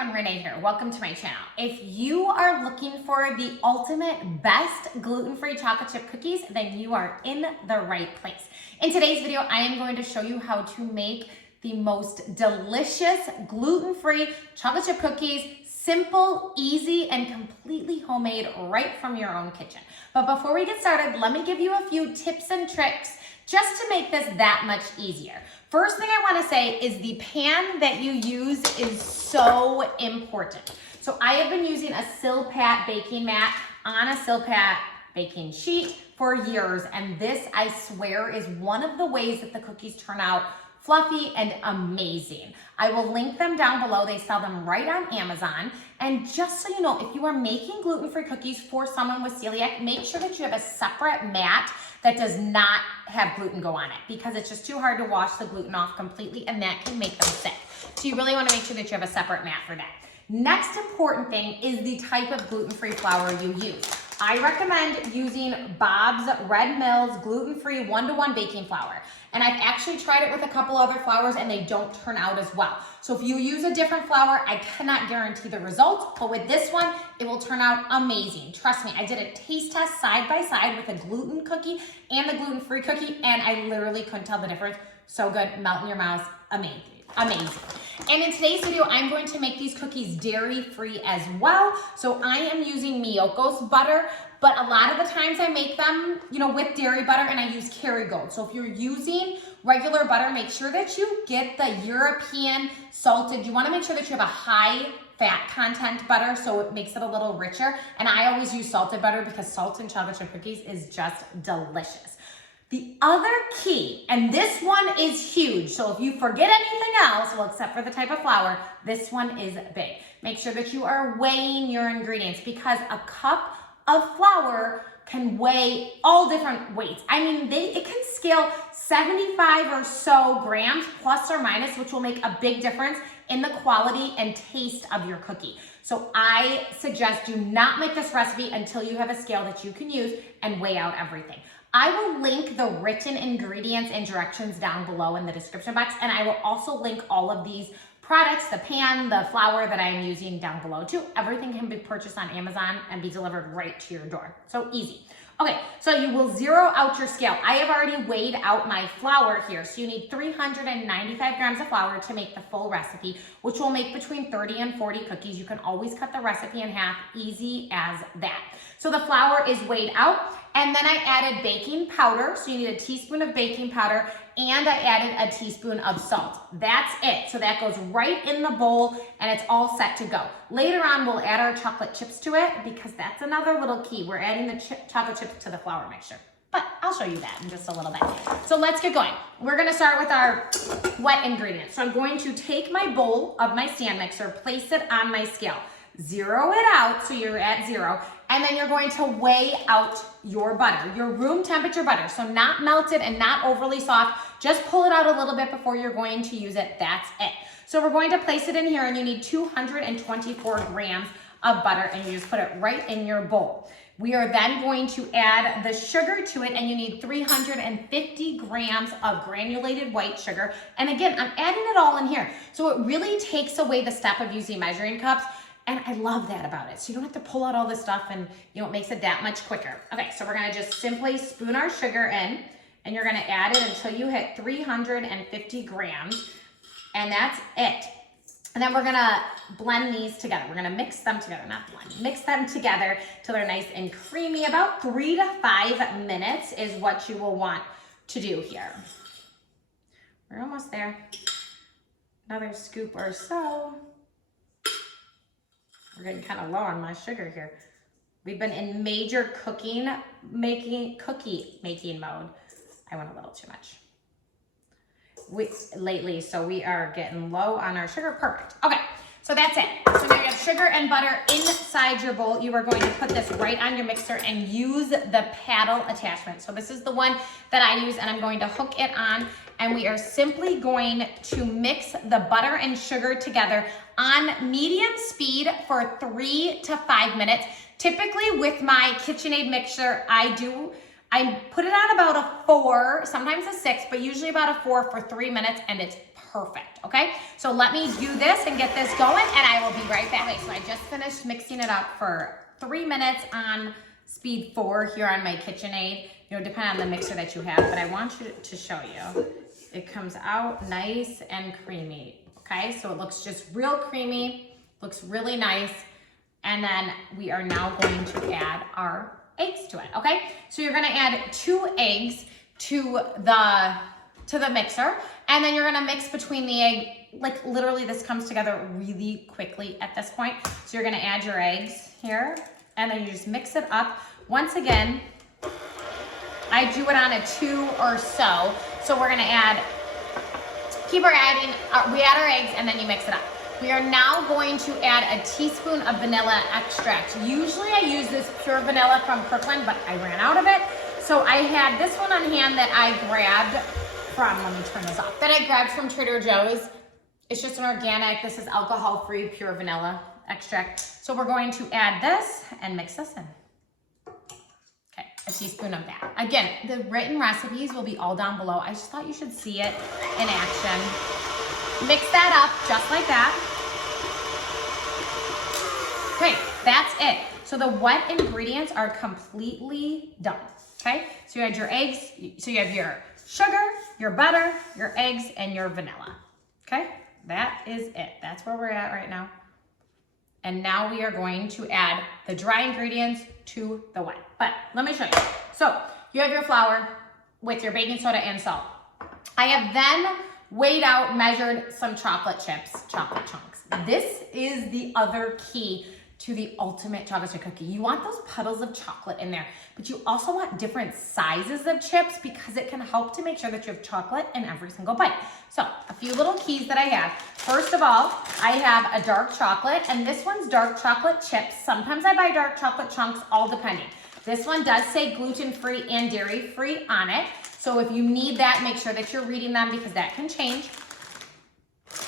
everyone, Renee here. Welcome to my channel. If you are looking for the ultimate best gluten-free chocolate chip cookies, then you are in the right place. In today's video, I am going to show you how to make the most delicious gluten-free chocolate chip cookies, simple, easy, and completely homemade right from your own kitchen. But before we get started, let me give you a few tips and tricks just to make this that much easier. First thing I want to say is the pan that you use is so important. So I have been using a Silpat baking mat on a Silpat baking sheet for years, and this, I swear, is one of the ways that the cookies turn out fluffy and amazing. I will link them down below. They sell them right on Amazon. And just so you know, if you are making gluten-free cookies for someone with celiac, make sure that you have a separate mat that does not have gluten go on it, because it's just too hard to wash the gluten off completely and that can make them sick. So you really want to make sure that you have a separate mat for that. Next important thing is the type of gluten-free flour you use. I recommend using Bob's Red Mill's gluten-free 1-to-1 baking flour. And I've actually tried it with a couple other flours and they don't turn out as well. So if you use a different flour, I cannot guarantee the results, but with this one, it will turn out amazing. Trust me, I did a taste test side by side with a gluten cookie and the gluten-free cookie, and I literally couldn't tell the difference. So good, melt in your mouth, amazing. Amazing. And in today's video, I'm going to make these cookies dairy-free as well. So I am using Miyoko's butter, but a lot of the times I make them, with dairy butter, and I use Kerrygold. So if you're using regular butter, make sure that you get the European salted. You want to make sure that you have a high fat content butter so it makes it a little richer. And I always use salted butter because salt in chocolate chip cookies is just delicious. The other key, and this one is huge, so if you forget anything else, well, except for the type of flour, this one is big. Make sure that you are weighing your ingredients, because a cup of flour can weigh all different weights. I mean, it can scale 75 or so grams, plus or minus, which will make a big difference in the quality and taste of your cookie. So I suggest do not make this recipe until you have a scale that you can use and weigh out everything. I will link the written ingredients and directions down below in the description box, and I will also link all of these products, the pan, the flour that I am using down below too. Everything can be purchased on Amazon and be delivered right to your door. So easy. Okay, so you will zero out your scale. I have already weighed out my flour here. So you need 395 grams of flour to make the full recipe, which will make between 30 and 40 cookies. You can always cut the recipe in half, easy as that. So the flour is weighed out, and then I added baking powder. So you need a teaspoon of baking powder, and I added a teaspoon of salt. That's it. So that goes right in the bowl, and it's all set to go. Later on, we'll add our chocolate chips to it, because that's another little key. We're adding the chocolate chips to the flour mixture, but I'll show you that in just a little bit. So let's get going. We're gonna start with our wet ingredients. So I'm going to take my bowl of my stand mixer, place it on my scale, zero it out so you're at 0, and then you're going to weigh out your butter, your room temperature butter. So not melted and not overly soft, just pull it out a little bit before you're going to use it, that's it. So we're going to place it in here, and you need 224 grams of butter, and you just put it right in your bowl. We are then going to add the sugar to it, and you need 350 grams of granulated white sugar. And again, I'm adding it all in here. So it really takes away the step of using measuring cups. And I love that about it. So you don't have to pull out all this stuff, and it makes it that much quicker. Okay, so we're gonna just simply spoon our sugar in, and you're gonna add it until you hit 350 grams, and that's it. And then we're gonna blend these together. We're gonna mix them together, not blend, mix them together till they're nice and creamy. About 3 to 5 minutes is what you will want to do here. We're almost there. Another scoop or so. We're getting kind of low on my sugar here. We've been in major cookie making mode. I went a little too much lately, so we are getting low on our sugar. Perfect. Okay, so that's it. So now you have sugar and butter inside your bowl. You are going to put this right on your mixer and use the paddle attachment. So this is the one that I use, and I'm going to hook it on, and we are simply going to mix the butter and sugar together on medium speed for 3 to 5 minutes. Typically with my KitchenAid mixer, I put it on about a 4, sometimes a 6, but usually about a 4 for 3 minutes, and it's perfect, okay? So let me do this and get this going, and I will be right back. Okay, so I just finished mixing it up for 3 minutes on speed 4 here on my KitchenAid. You know, depending on the mixer that you have, but I want you to show you. It comes out nice and creamy, okay? So it looks just real creamy, looks really nice. And then we are now going to add our eggs to it, okay? So you're gonna add 2 eggs to the mixer, and then you're gonna mix between the egg, like literally this comes together really quickly at this point. So you're gonna add your eggs here, and then you just mix it up. Once again, I do it on a 2 or so. So we're gonna keep our adding, we add our eggs and then you mix it up. We are now going to add a teaspoon of vanilla extract. Usually I use this pure vanilla from Kirkland, but I ran out of it. So I had this one on hand that I grabbed from, let me turn this off, that I grabbed from Trader Joe's. It's just an organic, this is alcohol-free pure vanilla extract. So we're going to add this and mix this in. Okay, a teaspoon of that. Again, the written recipes will be all down below. I just thought you should see it in action. Mix that up just like that. Okay, that's it. So the wet ingredients are completely done, okay? So you had your eggs, so you have your sugar, your butter, your eggs, and your vanilla, okay? That is it. That's where we're at right now. And now we are going to add the dry ingredients to the wet. But let me show you. So you have your flour with your baking soda and salt. I have then weighed out, measured some chocolate chips, chocolate chunks. This is the other key to the ultimate chocolate chip cookie. You want those puddles of chocolate in there, but you also want different sizes of chips because it can help to make sure that you have chocolate in every single bite. So a few little keys that I have. First of all, I have a dark chocolate, and this one's dark chocolate chips. Sometimes I buy dark chocolate chunks, all depending. This one does say gluten-free and dairy-free on it. So if you need that, make sure that you're reading them because that can change.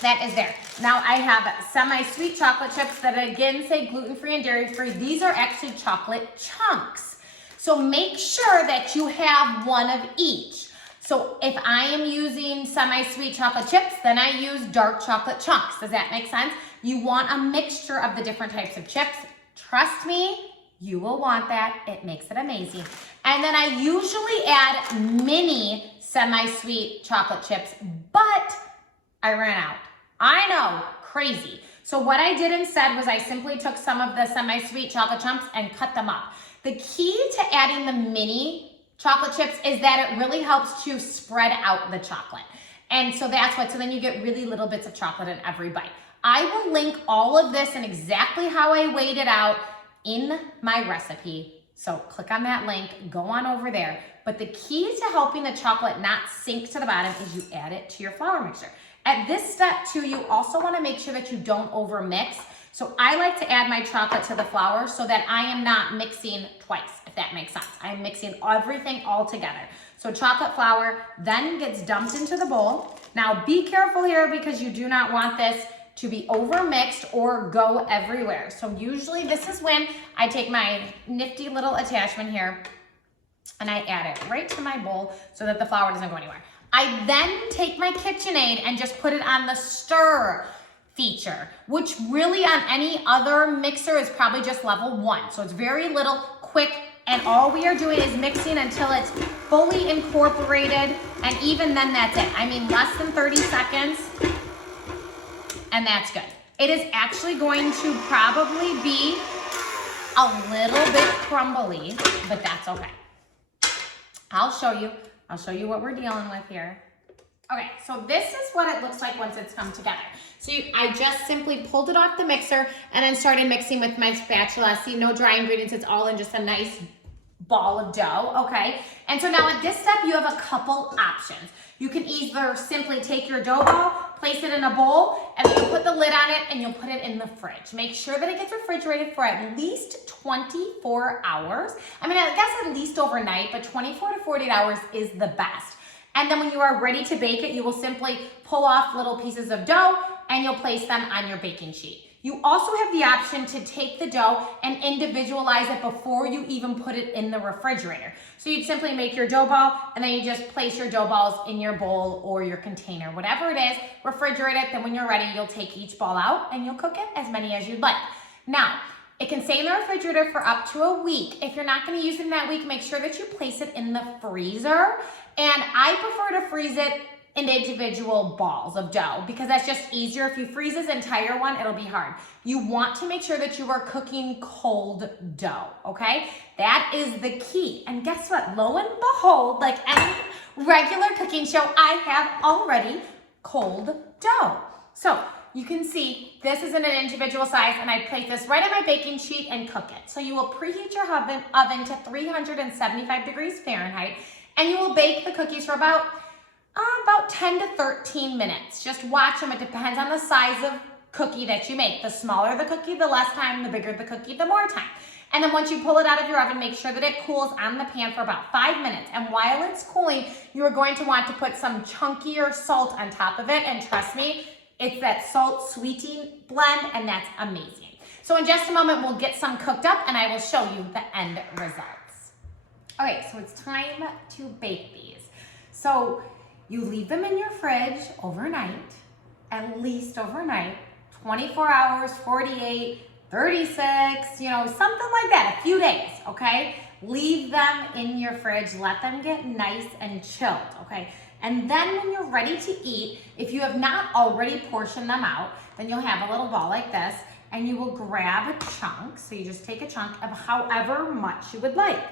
That is there. Now I have semi-sweet chocolate chips that again say gluten-free and dairy-free. These are actually chocolate chunks. So make sure that you have one of each. So if I am using semi-sweet chocolate chips, then I use dark chocolate chunks. Does that make sense? You want a mixture of the different types of chips. Trust me, you will want that. It makes it amazing. And then I usually add mini semi-sweet chocolate chips, but I ran out. I know, crazy. So what I did instead was I simply took some of the semi-sweet chocolate chunks and cut them up. The key to adding the mini chocolate chips is that it really helps to spread out the chocolate. And so that's what, so then you get really little bits of chocolate in every bite. I will link all of this and exactly how I weighed it out in my recipe. So click on that link, go on over there. But the key to helping the chocolate not sink to the bottom is you add it to your flour mixture. At this step too, you also wanna make sure that you don't over mix. So I like to add my chocolate to the flour so that I am not mixing twice, if that makes sense. I'm mixing everything all together. So chocolate flour then gets dumped into the bowl. Now be careful here because you do not want this to be over mixed or go everywhere. So usually this is when I take my nifty little attachment here and I add it right to my bowl so that the flour doesn't go anywhere. I then take my KitchenAid and just put it on the stir feature, which really on any other mixer is probably just level 1. So it's very little, quick, and all we are doing is mixing until it's fully incorporated, and even then that's it. I mean less than 30 seconds, and that's good. It is actually going to probably be a little bit crumbly, but that's okay. I'll show you what we're dealing with here. Okay, so this is what it looks like once it's come together. So I just simply pulled it off the mixer and then started mixing with my spatula. See, no dry ingredients, it's all in just a nice ball of dough, okay? And so now at this step, you have a couple options. You can either simply take your dough ball, place it in a bowl, and then you'll put the lid on it and you'll put it in the fridge. Make sure that it gets refrigerated for at least 24 hours. I mean, I guess at least overnight, but 24 to 48 hours is the best. And then when you are ready to bake it, you will simply pull off little pieces of dough and you'll place them on your baking sheet. You also have the option to take the dough and individualize it before you even put it in the refrigerator. So you'd simply make your dough ball and then you just place your dough balls in your bowl or your container, whatever it is, refrigerate it. Then when you're ready, you'll take each ball out and you'll cook it as many as you'd like. Now, it can stay in the refrigerator for up to a week. If you're not gonna use it in that week, make sure that you place it in the freezer. And I prefer to freeze it in individual balls of dough because that's just easier. If you freeze this entire one, it'll be hard. You want to make sure that you are cooking cold dough, okay? That is the key. And guess what? Lo and behold, like any regular cooking show, I have already cold dough. So you can see this is in an individual size and I place this right on my baking sheet and cook it. So you will preheat your oven to 375 degrees Fahrenheit and you will bake the cookies for about 10 to 13 minutes. Just watch them. It depends on the size of cookie that you make. The smaller the cookie, the less time. The bigger the cookie, the more time. And then once you pull it out of your oven, make sure that it cools on the pan for about 5 minutes. And while it's cooling, you are going to want to put some chunkier salt on top of it. And trust me, it's that salt sweetening blend, and that's amazing. So in just a moment, we'll get some cooked up and I will show you the end results. All right, so it's time to bake these. So you leave them in your fridge overnight, at least overnight, 24 hours, 48, 36, something like that, a few days, okay? Leave them in your fridge, let them get nice and chilled, okay? And then when you're ready to eat, if you have not already portioned them out, then you'll have a little ball like this, and you will grab a chunk, so you just take a chunk of however much you would like,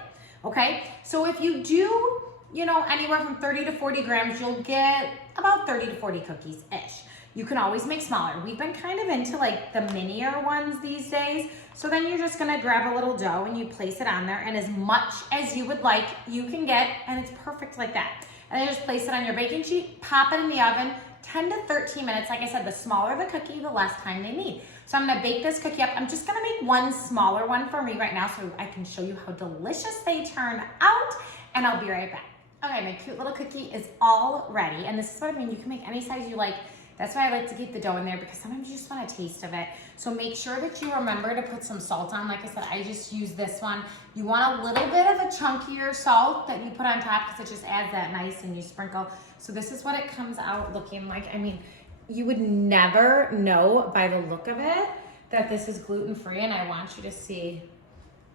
okay? So if you do anywhere from 30 to 40 grams, you'll get about 30 to 40 cookies-ish. You can always make smaller. We've been kind of into like the minier ones these days. So then you're just gonna grab a little dough and you place it on there, and as much as you would like, you can get, and it's perfect like that. And then just place it on your baking sheet, pop it in the oven, 10 to 13 minutes. Like I said, the smaller the cookie, the less time they need. So I'm gonna bake this cookie up. I'm just gonna make one smaller one for me right now so I can show you how delicious they turn out, and I'll be right back. Okay, my cute little cookie is all ready, and this is what I mean. You can make any size you like. That's why I like to keep the dough in there, because sometimes you just want a taste of it. So make sure that you remember to put some salt on. Like I said, I just use this one. You want a little bit of a chunkier salt that you put on top because it just adds that nice, and you sprinkle. So this is what it comes out looking like. I mean, you would never know by the look of it that this is gluten-free, and I want you to see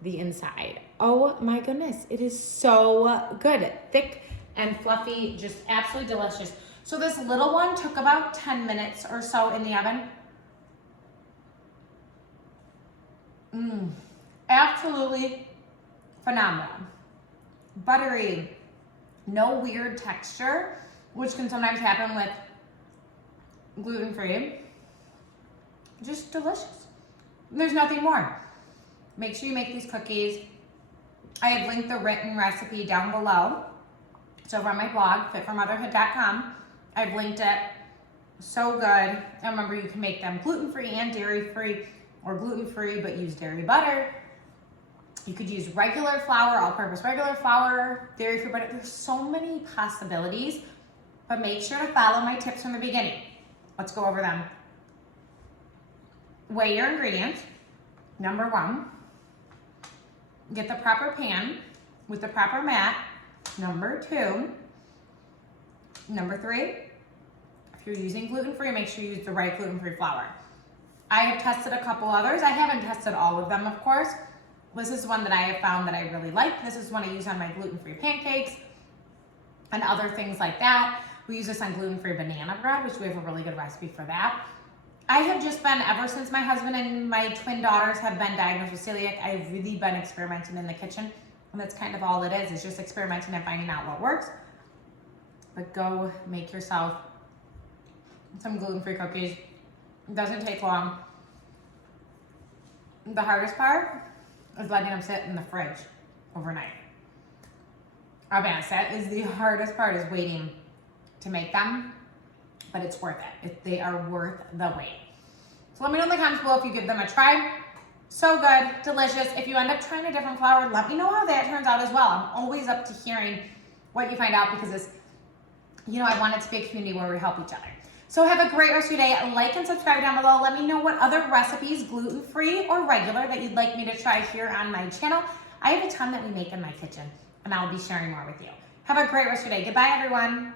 the inside. Oh my goodness, it is so good. Thick and fluffy, just absolutely delicious. So this little one took about 10 minutes or so in the oven. Absolutely phenomenal. Buttery, no weird texture, which can sometimes happen with gluten-free. Just delicious. There's nothing more. Make sure you make these cookies. I have linked the written recipe down below. It's over on my blog, fitformotherhood.com. I've linked it. So good. And remember, you can make them gluten-free and dairy-free, or gluten-free but use dairy butter. You could use regular flour, all-purpose regular flour, dairy-free butter. There's so many possibilities, but make sure to follow my tips from the beginning. Let's go over them. Weigh your ingredients. Number 1. Get the proper pan with the proper mat. Number 2. Number 3, if you're using gluten-free, make sure you use the right gluten-free flour. I have tested a couple others. I haven't tested all of them, of course. This is one that I have found that I really like. This is one I use on my gluten-free pancakes and other things like that. We use this on gluten-free banana bread, which we have a really good recipe for that. I have just been, ever since my husband and my twin daughters have been diagnosed with celiac, I've really been experimenting in the kitchen. And that's kind of all it is just experimenting and finding out what works. But go make yourself some gluten-free cookies. It doesn't take long. The hardest part is letting them sit in the fridge overnight. I'll be honest, that is the hardest part, is waiting to make them, but it's worth it. They are worth the wait. So let me know in the comments below if you give them a try. So good, delicious. If you end up trying a different flour, let me know how that turns out as well. I'm always up to hearing what you find out, because it's, I want it to be a community where we help each other. So have a great rest of your day. Like and subscribe down below. Let me know what other recipes, gluten-free or regular, that you'd like me to try here on my channel. I have a ton that we make in my kitchen, and I'll be sharing more with you. Have a great rest of your day. Goodbye, everyone.